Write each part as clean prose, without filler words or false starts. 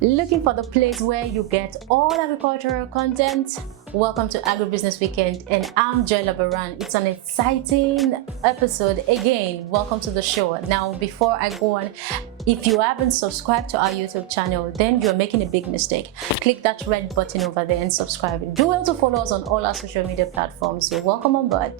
Looking for the place where you get all agricultural content? Welcome to Agribusiness Weekend, and I'm Joy Labaran. It's an exciting episode. Again, welcome to the show. Now, before I go on, if you haven't subscribed to our YouTube channel, then you're making a big mistake. Click that red button over there and subscribe. Do well to follow us on all our social media platforms. You're welcome on board.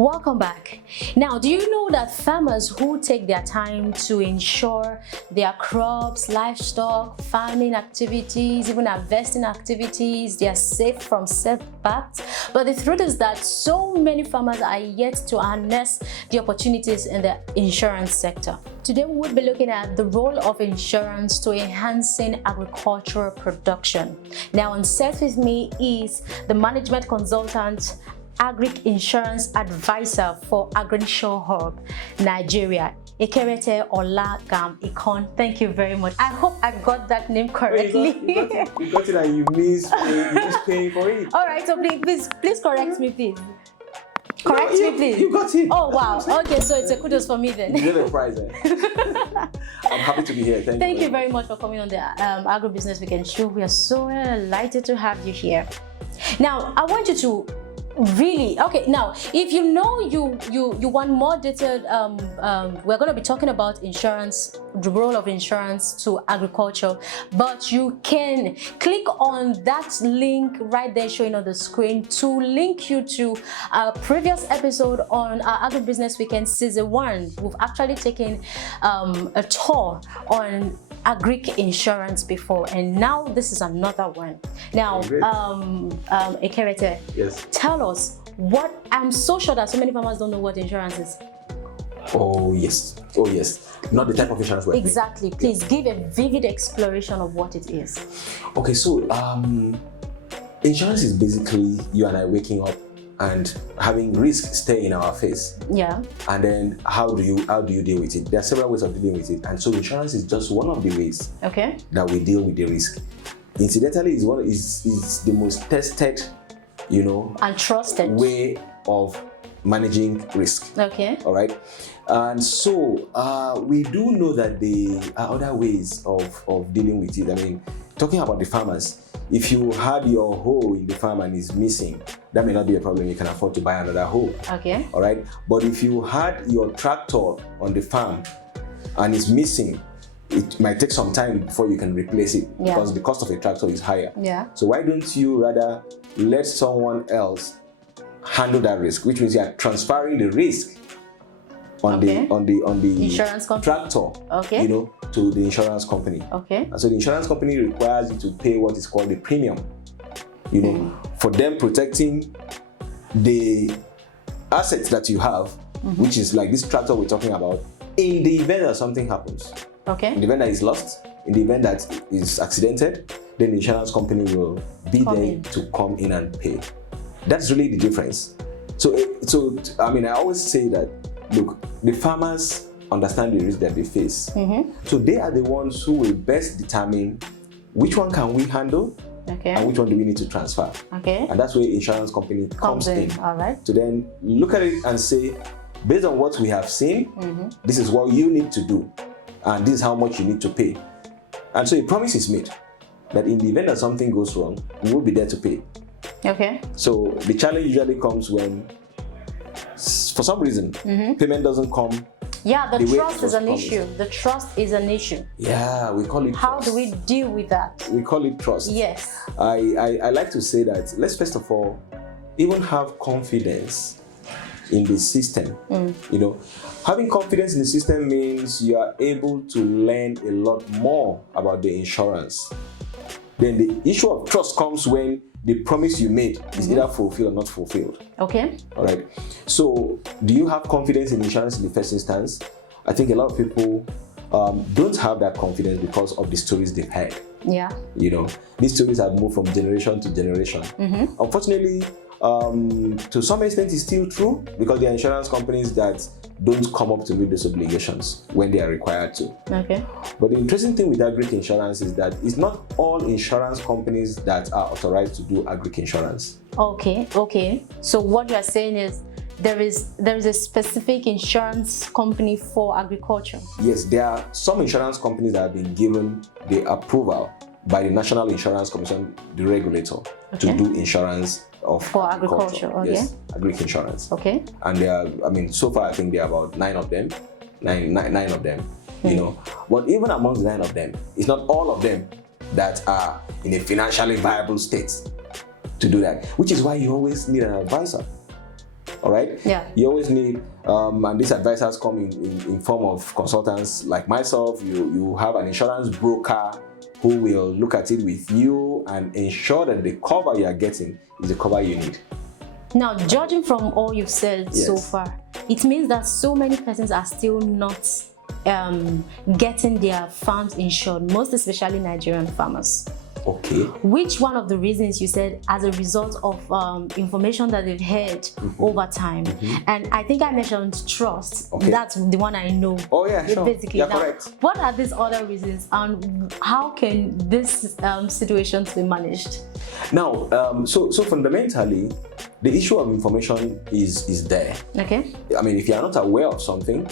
Welcome back. Now, do you know that farmers who take their time to ensure their crops, livestock, farming activities, even harvesting activities, they are safe from setbacks? But the truth is that so many farmers are yet to harness the opportunities in the insurance sector. Today, we will be looking at the role of insurance to enhancing agricultural production. Now, on set with me is the management consultant, Agric Insurance Advisor for Agric Insurance Nigeria, Ekerete Ikon. Thank you very much. I hope I got that name correctly. You got it and you missed paying for it. All right, so please correct me, please. Correct me, please. You got it. Oh, wow. Okay, so it's a kudos for me then. You get a prize then. I'm happy to be here. Thank you very much for coming on the Agribusiness Weekend show. We are so delighted to have you here. Now, I want you to now if you know you want more detailed we're going to be talking about insurance, the role of insurance to agriculture, but you can click on that link right there showing on the screen to link you to a previous episode on our Agribusiness Weekend Season 1. We've actually taken a tour on Agric Insurance before, and now this is another one. Now, Ekerete, yes, tell us what. I'm so sure that so many farmers don't know what insurance is. Oh yes, not the type of insurance we're exactly doing. Please give a vivid exploration of what it is. Okay, so insurance is basically you and I waking up and having risk stay in our face. Yeah. And then how do you deal with it? There are several ways of dealing with it, and so insurance is just one of the ways that we deal with the risk. Incidentally, is the most tested, and trusted way of managing risk. Okay. All right. And so we do know that there are other ways of dealing with it. I mean, talking about the farmers, if you had your hoe in the farm and is missing, that may not be a problem. You can afford to buy another hoe. Okay. All right. But if you had your tractor on the farm and is missing, it might take some time before you can replace it, because the cost of a tractor is higher. Yeah. So why don't you rather let someone else handle that risk, which means you are transferring the risk on the insurance company. Tractor, to the insurance company. Okay. And so the insurance company requires you to pay what is called the premium, for them protecting the assets that you have, which is like this tractor we're talking about, in the event that something happens. Okay. In the event that it's lost, in the event that is accidented, then the insurance company will be there to come in and pay. That's really the difference. So I mean, I always say that, look, the farmers understand the risk that they face. So they are the ones who will best determine which one can we handle, and which one do we need to transfer. And that's where insurance company comes in. All right. To then look at it and say, based on what we have seen, this is what you need to do, and this is how much you need to pay. And so a promise is made that in the event that something goes wrong, we will be there to pay. Okay. So the challenge usually comes when, for some reason, payment doesn't come. Yeah, the trust is an issue. The trust is an issue. Yeah, we call it trust. How do we deal with that? We call it trust. Yes. I like to say that let's first of all even have confidence in the system. Having confidence in the system means you are able to learn a lot more about the insurance. Then the issue of trust comes when the promise you made is either fulfilled or not fulfilled. Okay. All right. So, do you have confidence in insurance in the first instance? I think a lot of people don't have that confidence because of the stories they've heard. Yeah. You know, these stories have moved from generation to generation. Unfortunately, to some extent, it's still true because there are insurance companies that don't come up to meet those obligations when they are required to. Okay. But the interesting thing with Agric Insurance is that it's not all insurance companies that are authorized to do Agric Insurance. Okay. So what you are saying is there is a specific insurance company for agriculture. Yes, there are some insurance companies that have been given the approval by the National Insurance Commission, the regulator, to do insurance for agriculture. Okay. Yes, Agric Insurance. Okay. And there are, I mean, so far I think there are about nine of them. You know. But even amongst the 9 of them, it's not all of them that are in a financially viable state to do that, which is why you always need an advisor. All right? Yeah. You always need, and these advisors come in form of consultants like myself. You have an insurance broker who will look at it with you and ensure that the cover you are getting is the cover you need. Now, judging from all you've said so far, it means that so many persons are still not getting their farms insured, most especially Nigerian farmers. Okay. Which one of the reasons you said as a result of information that they've heard over time? And I think I mentioned trust. Okay. That's the one I know. Oh yeah, sure. Basically, yeah, now, correct. What are these other reasons, and how can this situation be managed? Now, so fundamentally, the issue of information is there. Okay. I mean, if you are not aware of something,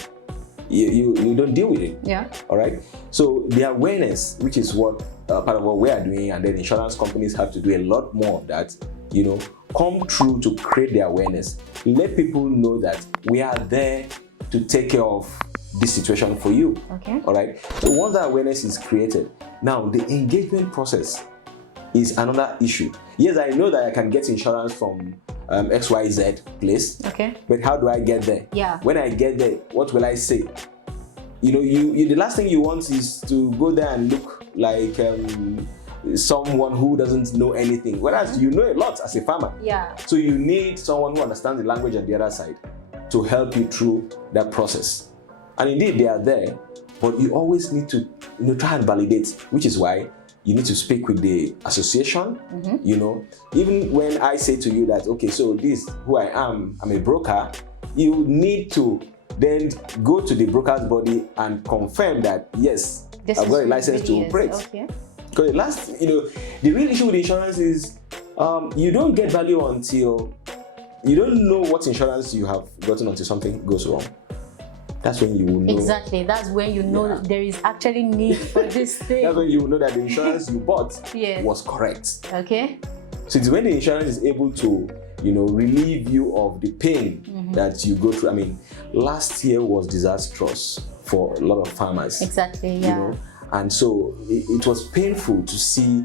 you don't deal with it. Yeah. All right. So the awareness, which is what part of what we are doing, and then insurance companies have to do a lot more of that. You know, come through to create the awareness. Let people know that we are there to take care of this situation for you. Okay. All right. So once that awareness is created, now the engagement process is another issue. Yes, I know that I can get insurance from XYZ place. Okay. But how do I get there? Yeah. When I get there, what will I say? You know, you the last thing you want is to go there and look like someone who doesn't know anything. Whereas you know a lot as a farmer. Yeah. So you need someone who understands the language on the other side to help you through that process. And indeed, they are there, but you always need to try and validate, which is why you need to speak with the association. You know, even when I say to you that, okay, so this is who I am, I'm a broker, you need to then go to the broker's body and confirm that, yes, I've got a license to operate. Okay. Because the real issue with insurance is you don't get value until you don't know what insurance you have gotten until something goes wrong. That's when you will know. Exactly. That's when you know that there is actually need for this thing. That's when you will know that the insurance you bought was correct. Okay. So it's when the insurance is able to, relieve you of the pain that you go through. I mean, last year was disastrous for a lot of farmers. Exactly. Yeah. And so it was painful to see,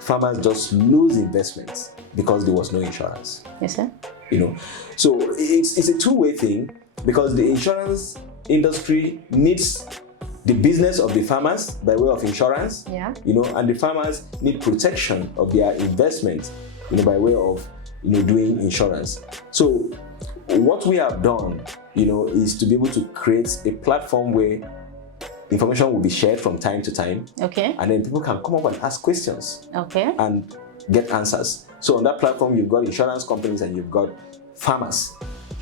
farmers just lose investments because there was no insurance. Yes, sir. So it's a two-way thing. Because the insurance industry needs the business of the farmers by way of insurance, and the farmers need protection of their investment, by way of, doing insurance. So what we have done, is to be able to create a platform where information will be shared from time to time. Okay. And then people can come up and ask questions. Okay. And get answers. So on that platform, you've got insurance companies and you've got farmers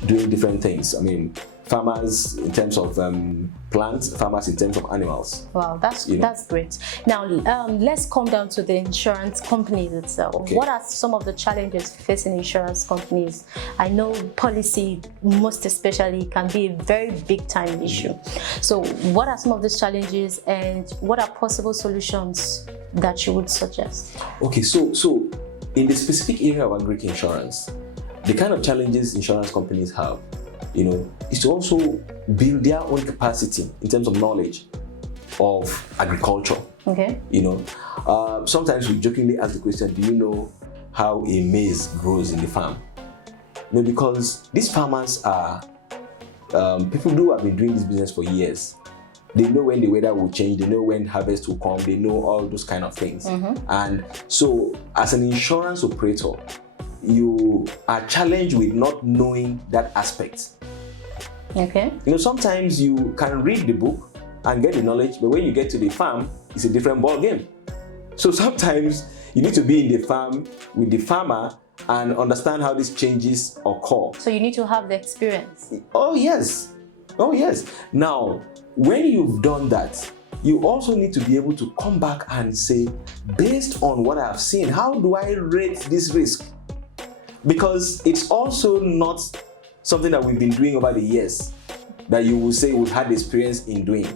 doing different things. I mean, farmers in terms of plants, farmers in terms of animals. Wow, that's great. Now, let's come down to the insurance companies itself. Okay. What are some of the challenges facing insurance companies? I know policy, most especially, can be a very big time issue. So what are some of these challenges, and what are possible solutions that you would suggest? Okay, so in the specific area of Agric Insurance, the kind of challenges insurance companies have, is to also build their own capacity in terms of knowledge of agriculture. Okay. Sometimes we jokingly ask the question, do you know how a maize grows in the farm? Because these farmers are people who have been doing this business for years. They know when the weather will change, they know when harvest will come, they know all those kind of things. And so as an insurance operator, you are challenged with not knowing that aspect. Okay. Sometimes you can read the book and get the knowledge, but when you get to the farm, it's a different ball game. So sometimes you need to be in the farm with the farmer and understand how these changes occur. So you need to have the experience. Oh yes. Oh yes. Now, when you've done that, you also need to be able to come back and say, based on what I've seen, how do I rate this risk? Because it's also not something that we've been doing over the years that you will say we've had experience in doing.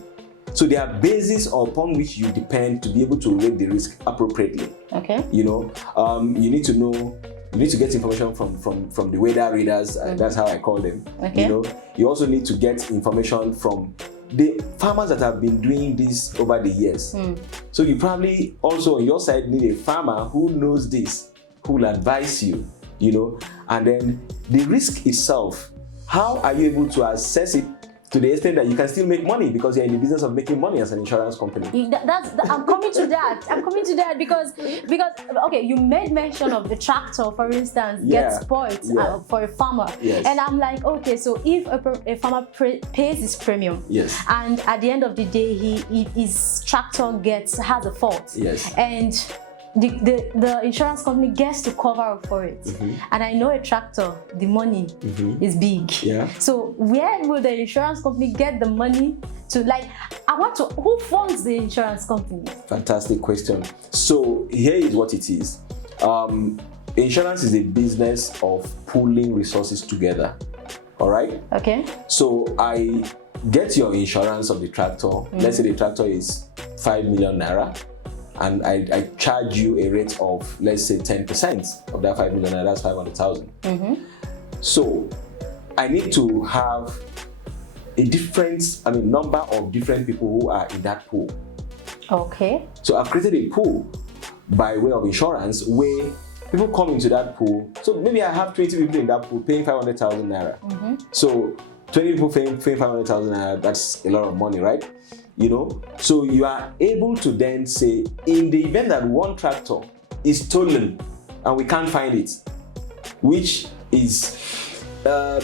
So there are bases upon which you depend to be able to rate the risk appropriately. Okay. You know, you need to know, you need to get information from the weather readers. That's how I call them. Okay. You know, you also need to get information from the farmers that have been doing this over the years. So you probably also on your side need a farmer who knows this, who will advise you, you know, and then the risk itself, how are you able to assess it to the extent that you can still make money because you're in the business of making money as an insurance company? I'm coming to that. I'm coming to that because okay, you made mention of the tractor, for instance, gets spoiled for a farmer, and I'm like, okay, so if a farmer pays his premium, and at the end of the day his tractor has a fault, and the insurance company gets to cover up for it, and I know a tractor, the money is big. So where will the insurance company get the money to, like, who funds the insurance company? Fantastic question. So here is what it is. Insurance is a business of pooling resources together. All right. Okay. So I get your insurance of the tractor. Let's say the tractor is 5 million naira. And I charge you a rate of, let's say, 10% of that 5 million, and that's 500,000. So I need to have a number of different people who are in that pool. Okay. So I've created a pool by way of insurance where people come into that pool. So maybe I have 20 people in that pool paying 500,000 naira. So 20 people paying 500,000 naira, that's a lot of money, right? You know, so you are able to then say, in the event that one tractor is stolen and we can't find it, which is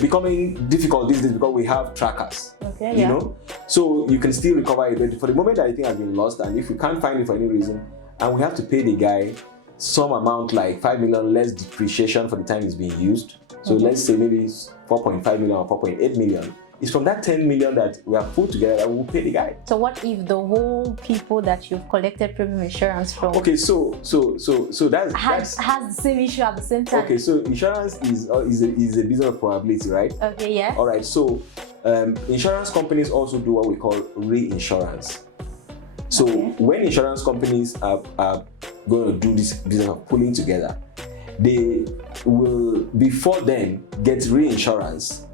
becoming difficult these days because we have trackers. Okay, you know, so you can still recover it. But for the moment that the thing has been lost, and if we can't find it for any reason, and we have to pay the guy some amount like 5 million less depreciation for the time it's being used. So let's say maybe it's 4.5 million or 4.8 million. It's from that 10 million that we have put together that we'll pay the guy. So what if the whole people that you've collected premium insurance from? Okay, so that's has the same issue at the same time. Okay, so insurance is a business of probability, right? Okay, yeah. All right, so insurance companies also do what we call reinsurance. So when insurance companies are going to do this business of pulling together, they will before then get reinsurance,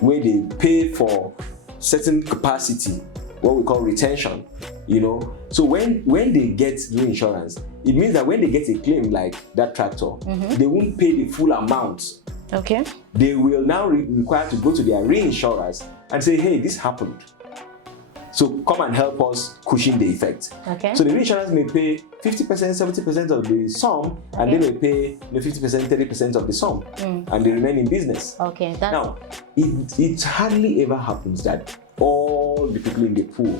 where they pay for certain capacity, what we call retention, you know. So when they get reinsurance, it means that when they get a claim like that tractor, they won't pay the full amount. Okay. They will now require to go to their reinsurers and say, hey, this happened, so come and help us cushion the effect. Okay. So the reinsurance may pay 50%, 70% of the sum, and they may pay 50%, 30% of the sum, and they remain in business. Okay. Now, it hardly ever happens that all the people in the pool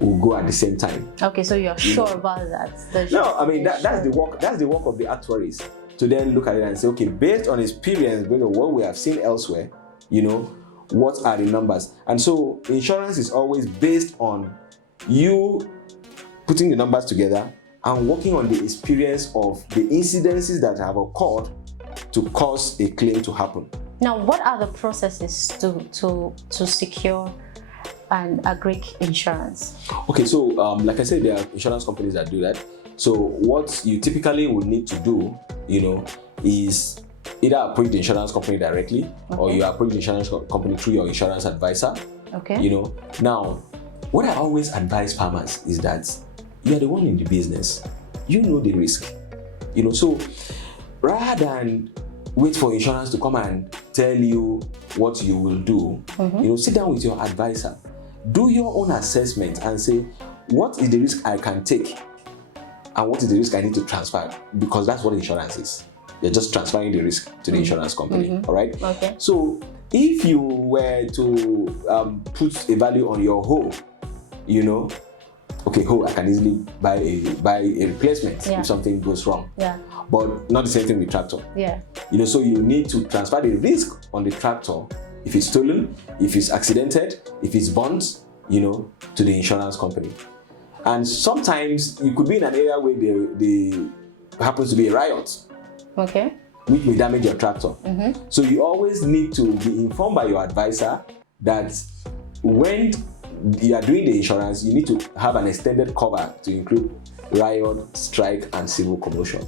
will go at the same time. Okay, so you're sure about that? No, I mean that's the work. That's the work of the actuaries to then look at it and say, okay, based on experience, based on what we have seen elsewhere, you know, what are the numbers? And so insurance is always based on you putting the numbers together and working on the experience of the incidences that have occurred to cause a claim to happen. Now, what are the processes to secure an Agric insurance? Okay, so like I said, there are insurance companies that do that. So what you typically would need to do, you know, is either approach the insurance company directly, or you approach the insurance company through your insurance advisor. Okay. You know, now, what I always advise farmers is that you're the one in the business. You know the risk. You know, so rather than wait for insurance to come and tell you what you will do, you know, sit down with your advisor, do your own assessment and say, what is the risk I can take? And what is the risk I need to transfer? Because that's what insurance is. You're just transferring the risk to the insurance company, all right? Okay. So if you were to put a value on your home, you know, okay, I can easily buy a replacement if something goes wrong. Yeah. But not the same thing with tractor. Yeah. So you need to transfer the risk on the tractor if it's stolen, if it's accidented, if it's burnt, to the insurance company. And sometimes you could be in an area where there happens to be a riot. Okay. Which may damage your tractor. So you always need to be informed by your advisor that when you are doing the insurance, you need to have an extended cover to include riot, strike, and civil commotion.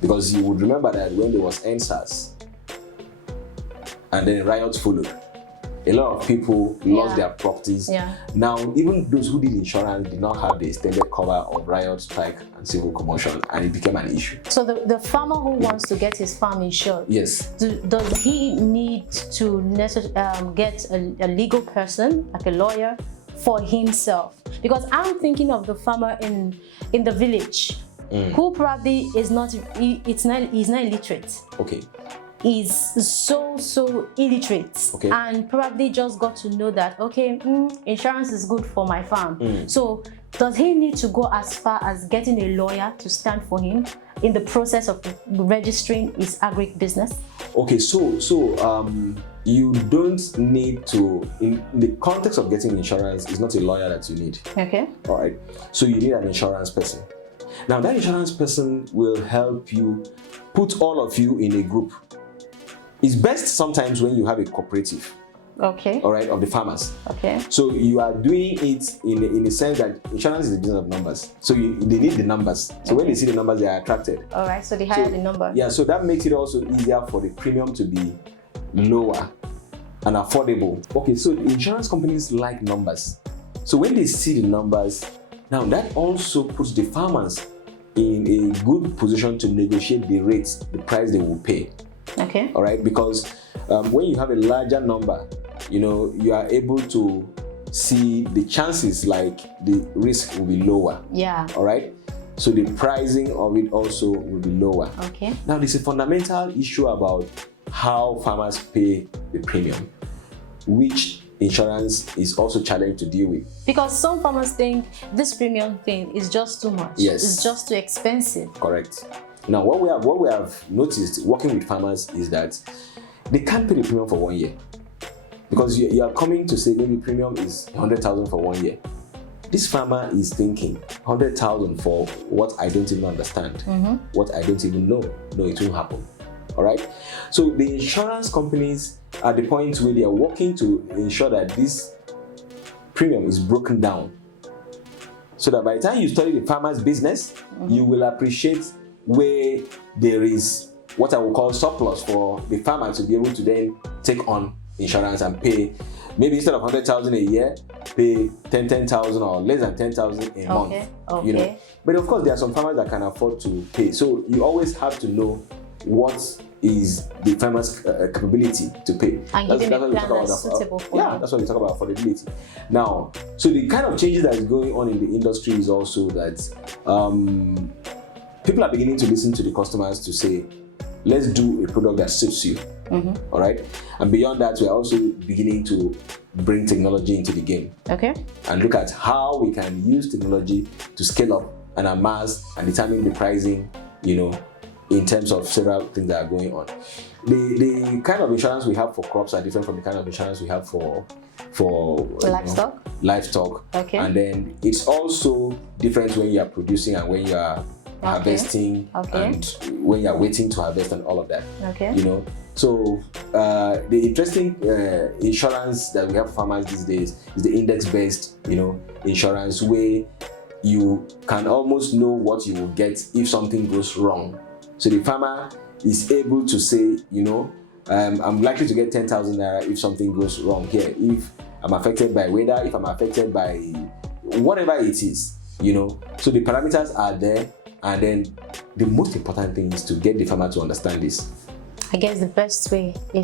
Because you would remember that when there was NSAS and then riots followed, a lot of people lost their properties. Now, even those who did insurance did not have the extended cover of riot, strike, and civil commotion, and it became an issue. So the farmer who wants to get his farm insured, does he need to get a legal person, like a lawyer, for himself? Because I'm thinking of the farmer in the village who probably is not, he's not illiterate. Okay. Is so illiterate, and probably just got to know that, okay, insurance is good for my farm. So does he need to go as far as getting a lawyer to stand for him in the process of registering his agric business? Okay, so you don't need to, in the context of getting insurance, it's not a lawyer that you need. Okay. All right. So you need an insurance person. Now that insurance person will help you put all of you in a group. It's best sometimes when you have a cooperative. Okay. All right, of the farmers. Okay. So you are doing it in the sense that insurance is a business of numbers. So they need the numbers. So when they see the numbers, they are attracted. All right. So they hire the number. Yeah. So that makes it also easier for the premium to be lower and affordable. Okay. So the insurance companies like numbers. So when they see the numbers, now that also puts the farmers in a good position to negotiate the rates, the price they will pay. Okay. All right, because when you have a larger number, you are able to see the chances, like the risk will be lower. Yeah. All right. So the pricing of it also will be lower. Okay. Now, there's a fundamental issue about how farmers pay the premium, which insurance is also challenged to deal with. Because some farmers think this premium thing is just too much. Yes. It's just too expensive. Correct. Now, what we have noticed working with farmers is that they can't pay the premium for 1 year. Because you are coming to say maybe premium is 100,000 for 1 year. This farmer is thinking 100,000 for what I don't even understand, what I don't even know. No, it won't happen. All right. So the insurance companies are the point where they are working to ensure that this premium is broken down, so that by the time you study the farmer's business, you will appreciate where there is what I will call surplus for the farmer to be able to then take on insurance and pay, maybe instead of 100,000 a year, pay 10,000 or less than 10,000 a month. Okay. But of course, there are some farmers that can afford to pay. So you always have to know what is the farmer's capability to pay. And give him a plan that's suitable for him. Yeah, that's what we talk about, affordability. Now, so the kind of changes that is going on in the industry is also that people are beginning to listen to the customers to say, let's do a product that suits you. All right. And beyond that, we're also beginning to bring technology into the game. Okay. And look at how we can use technology to scale up and amass and determine the pricing, in terms of several things that are going on. The kind of insurance we have for crops are different from the kind of insurance we have for livestock. Livestock. Okay. And then it's also different when you are producing and when you are harvesting, and when you are waiting to harvest and all of that. Okay. So the interesting insurance that we have for farmers these days is the index-based, insurance, where you can almost know what you will get if something goes wrong. So the farmer is able to say, I'm likely to get 10,000 naira if something goes wrong here. If I'm affected by weather, if I'm affected by whatever it is, So the parameters are there, and then the most important thing is to get the farmer to understand this. I guess the best way to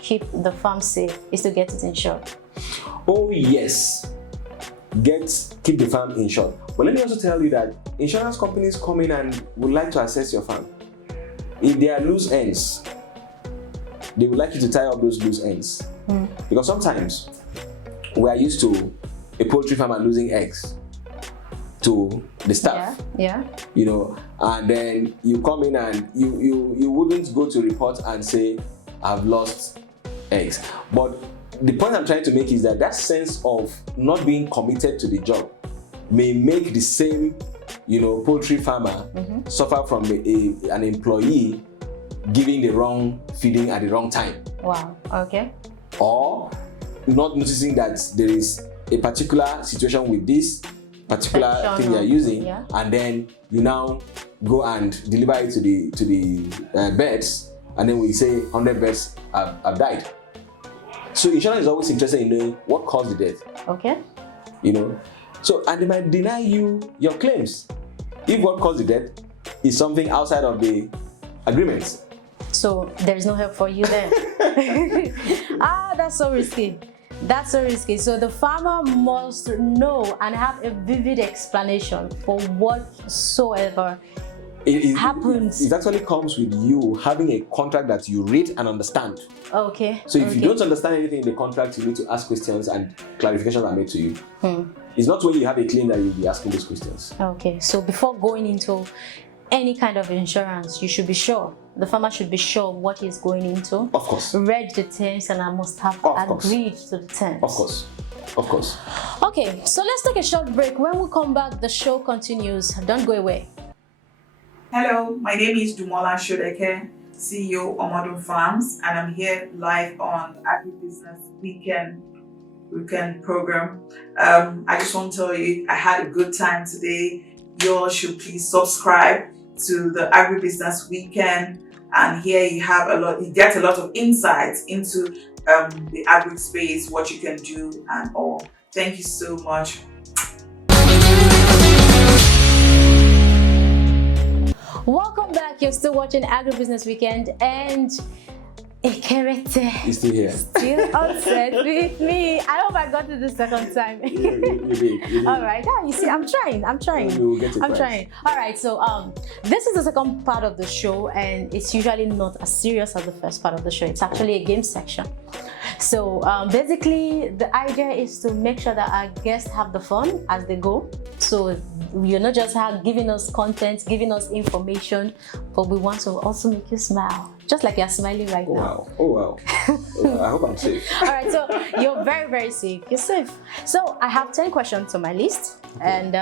keep the farm safe is to get it insured. Oh yes, keep the farm insured. But let me also tell you that insurance companies come in and would like to assess your farm. If there are loose ends, they would like you to tie up those loose ends. Because sometimes we are used to a poultry farmer losing eggs to the staff. Yeah. You know, and then you come in and you wouldn't go to report and say, I've lost eggs. But the point I'm trying to make is that that sense of not being committed to the job may make the same, poultry farmer suffer from an employee giving the wrong feeding at the wrong time. Wow. Okay. Or not noticing that there is a particular situation with this particular thing you're using, and then you now go and deliver it to the birds, and then we say 100 birds have died. So insurance is always interested in knowing what caused the death. Okay. So, and they might deny you your claims if what caused the death is something outside of the agreements. So there's no help for you there. That's so risky. That's so risky. So the farmer must know and have a vivid explanation for whatsoever happens. It actually comes with you having a contract that you read and understand. Okay. So if you don't understand anything in the contract, you need to ask questions and clarifications are made to you. It's not when you have a claim that you'll be asking those questions. Okay. So before going into any kind of insurance, you should be sure. The farmer should be sure what he's going into. Of course. Read the terms and I must have agreed to the terms. Of course. Okay, so let's take a short break. When we come back, the show continues. Don't go away. Hello, my name is Dumola Shodeke, CEO of Modern Farms, and I'm here live on the Agribusiness weekend program. I just want to tell you, I had a good time today. You all should please subscribe to the Agribusiness Weekend, and here you get a lot of insights into the agri space, what you can do and all. Thank you so much. Welcome back. You're still watching Agribusiness Weekend, and Ekerete is still here. Still on set with me. I hope I got to the second time. You did. All right. You see, I'm trying. I'm trying. All right. So this is the second part of the show, and it's usually not as serious as the first part of the show. It's actually a game section. So basically, the idea is to make sure that our guests have the fun as they go. So you're not just giving us content, giving us information, but we want to also make you smile, just like you're smiling right now. Oh wow. I hope I'm safe. All right, so you're very, very safe. You're safe. So I have 10 questions on my list, and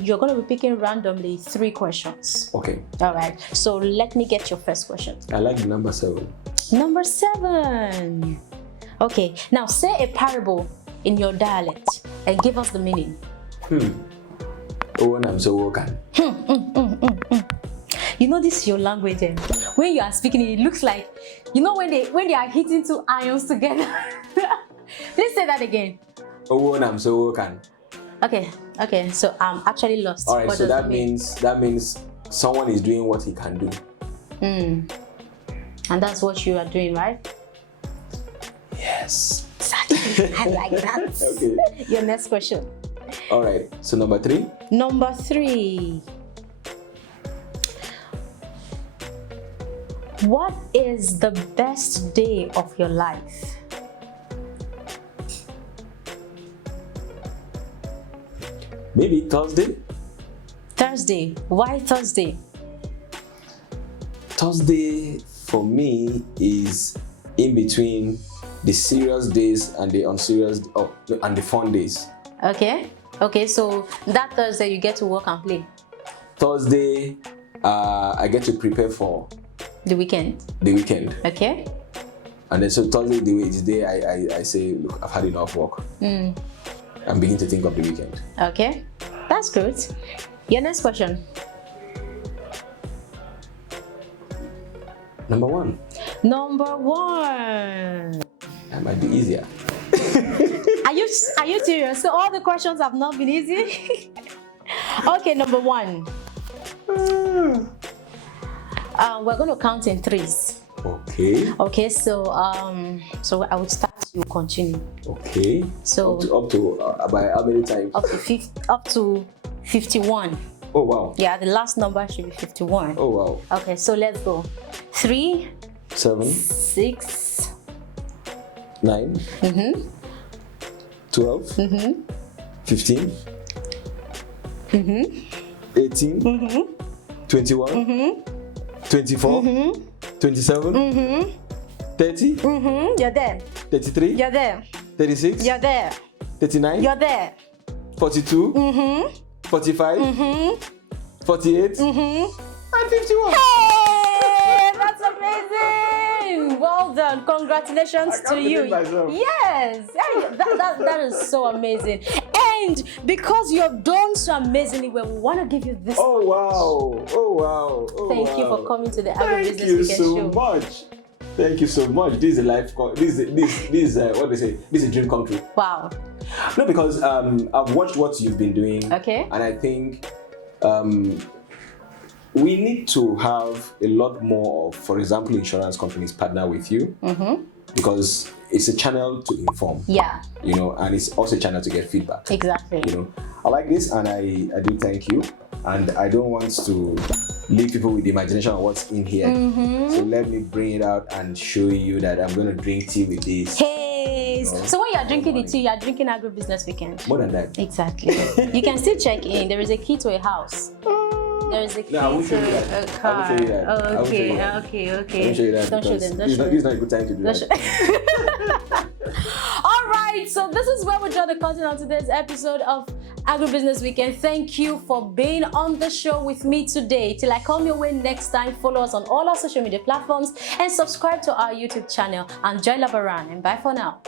you're going to be picking randomly 3 questions. Okay. All right. So let me get your first question. I like the number 7. Number 7. Okay. Now say a parable in your dialect and give us the meaning. Oh, and I'm so woken. You know this is your language, and when you are speaking it looks like, when they are hitting 2 irons together. Please say that again. Oh, and I'm so woken. Okay, so I'm actually lost. All right, so that means someone is doing what he can do. And that's what you are doing, right? Yes. Exactly. I like that. Okay. Your next question. All right, so number 3. Number 3. What is the best day of your life? Maybe Thursday? Thursday. Why Thursday? Thursday for me is in between the serious days and the unserious and the fun days. Okay, so that Thursday you get to work and play. Thursday, I get to prepare for the weekend. Okay. And then so Thursday, the day I say, look, I've had enough work. I'm beginning to think of the weekend. Okay, that's good. Your next question. Number 1. Number 1. That might be easier. Are you serious? So all the questions have not been easy? Okay, number 1. We're going to count in 3s. Okay, so I would start, you continue. Okay. So up to by how many times? Up to 51. Oh wow. Yeah, the last number should be 51. Oh wow. Okay, so let's go. 3, 7, 6, 9, 12, 15, 18, 21, 24, 27, 30, You're there. 33, You're there. 36, You're there. 39, You're there. 42, 45, 48, and 51. Hey, that's amazing! Well done. Congratulations to you. Myself. Yes, that is so amazing. And because you have done so amazingly well, we want to give you this. Oh wow! Oh wow! Oh, Thank you for coming to the Agribusiness Thank you Weekend so show. much. Thank you so much. This is a life. This is what they say. This is a dream come true. Wow. No, because I've watched what you've been doing. Okay. And I think we need to have a lot more of, for example, insurance companies partner with you because it's a channel to inform. Yeah. You know, and it's also a channel to get feedback. Exactly. You know, I like this, and I do thank you, and I don't want to leave people with the imagination of what's in here. So let me bring it out and show you that I'm going to drink tea with this. Hey, so when you're drinking the tea, you're drinking Agribusiness Weekend. More than that. Exactly. You can still check in. There is a key to a house. There is a key No, I won't show you to that. a car. I won't show you that. I won't show you Okay, that. okay. I won't show you that. Don't show because them. Don't this show is not a good time to do that. All right, so this is where we draw the curtain on today's episode of Agribusiness Weekend. Thank you for being on the show with me today. Till I come your way next time, follow us on all our social media platforms and subscribe to our YouTube channel. I'm Joy Labaran, and bye for now.